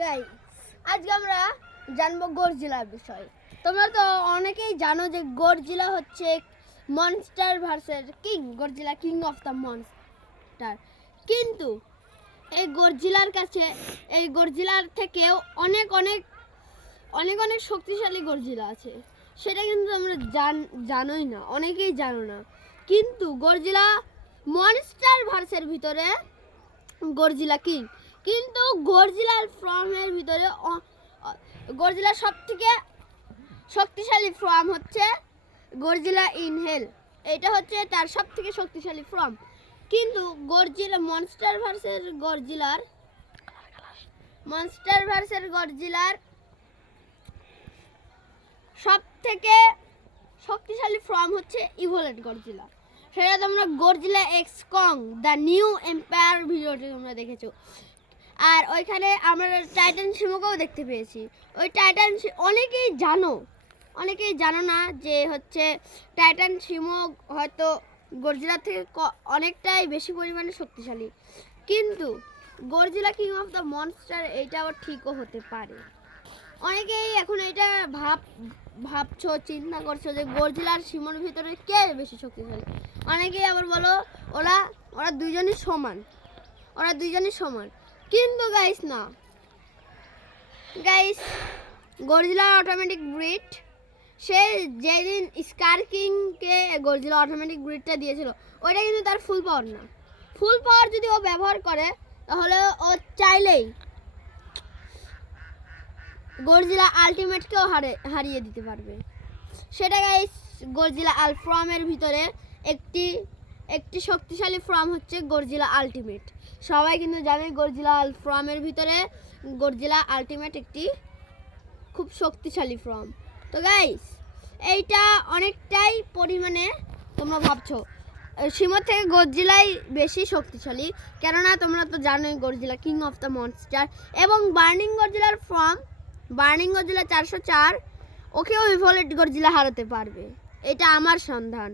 Guys, আজকে আমরা জানবো গডজিলার বিষয়। তোমরা তো অনেকেই জানো যে গডজিলা হচ্ছে monster versus king, Godzilla king of the monster. কিন্তু এই গডজিলার থেকেও অনেক অনেক অনেক অনেক শক্তিশালী গডজিলা আছে, সেটা কিন্তু তোমরা জানোই না, অনেকেই জানো না। কিন্তু গডজিলা মনস্টার ভার্সের ভিতরে গডজিলা কিং, কিন্তু গডজিলার ফর্মের ভিতরে গডজিলার সবথেকে শক্তিশালী ফর্ম হচ্ছে গডজিলা ইন হেল। এটা হচ্ছে তার সবথেকে শক্তিশালী ফর্ম। কিন্তু গডজিলা মনস্টার ভার্সের সবথেকে শক্তিশালী ফর্ম হচ্ছে ইভোলেট গডজিলা। সেটা তোমরা Godzilla x Kong the new empire ভিডিওটি তোমরা দেখেছো। আর ওইখানে আমরা টাইটান শিমোকেও দেখতে পেয়েছি। ওই টাইটান অনেকেই জানো না যে হচ্ছে টাইটান শিমোক হয়তো গডজিলা থেকে অনেকটাই বেশি পরিমাণে শক্তিশালী। কিন্তু Godzilla king of the monster এইটাও ঠিকও হতে পারে। অনেকেই এখন এটা ভাবছো, চিন্তা করছো যে গডজিলার শিমোর ভিতরে কে বেশি শক্তিশালী। অনেকেই আবার বলো ওরা দুইজনই সমান। কিন্তু গাইস না, গডজিলার অটোমেটিক ব্রিড, সে যেদিন স্কার কিংকে গডজিলা অটোমেটিক ব্রিডটা দিয়েছিল ওইটা কিন্তু তার ফুল পাওয়ার না। ফুল পাওয়ার যদি ও ব্যবহার করে তাহলে ও চাইলেই গডজিলা আলটিমেটকেও হারিয়ে দিতে পারবে। সেটা গাইস গডজিলা ফর্মের ভিতরে একটি শক্তিশালী ফর্ম হচ্ছে গডজিলা আলটিমেট। সবাই কিন্তু জানে গডজিলা ফর্মের ভিতরে গডজিলা আলটিমেট একটি খুব শক্তিশালী ফর্ম। তো গাইস এইটা অনেকটাই পরিমাণে তোমরা ভাবছো শিমোর থেকে গডজিলাই বেশি শক্তিশালী, কেননা তোমরা তো জানোই Godzilla king of the monster. এবং বার্নিং গডজিলার ফর্ম গডজিলা 404, ওকেও ইভোলেট গডজিলা হারাতে পারবে, এটা আমার সন্ধান।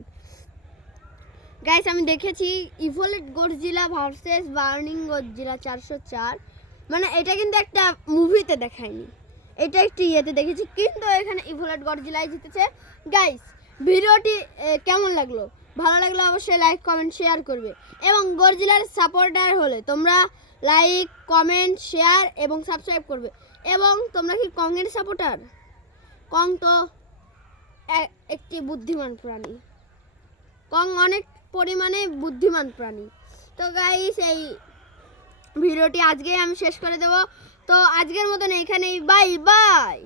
গাইস আমি দেখেছি ইভোলেট গডজিলা ভার্সেস বার্নিং গডজিলা 404, মানে এটা কিন্তু একটা মুভিতে দেখায়নি, এটা একটি ইয়েতে দেখেছি, কিন্তু এখানে ইভোলেট গডজিলাই জিতেছে। গাইস ভিডিওটি কেমন লাগলো? ভালো লাগলে অবশ্যই লাইক কমেন্ট শেয়ার করবে। এবং গডজিলার সাপোর্টার হলে তোমরা লাইক কমেন্ট শেয়ার এবং সাবস্ক্রাইব করবে। এবং তোমরা কি কংয়ের সাপোর্টার? কং তো একটি বুদ্ধিমান প্রাণী, কং অনেক পরিমাণে বুদ্ধিমান প্রাণী। তো গাইস এই ভিডিওটি আজকেই আমি শেষ করে দেব। তো আজকের মতন এইখানেই, বাই বাই।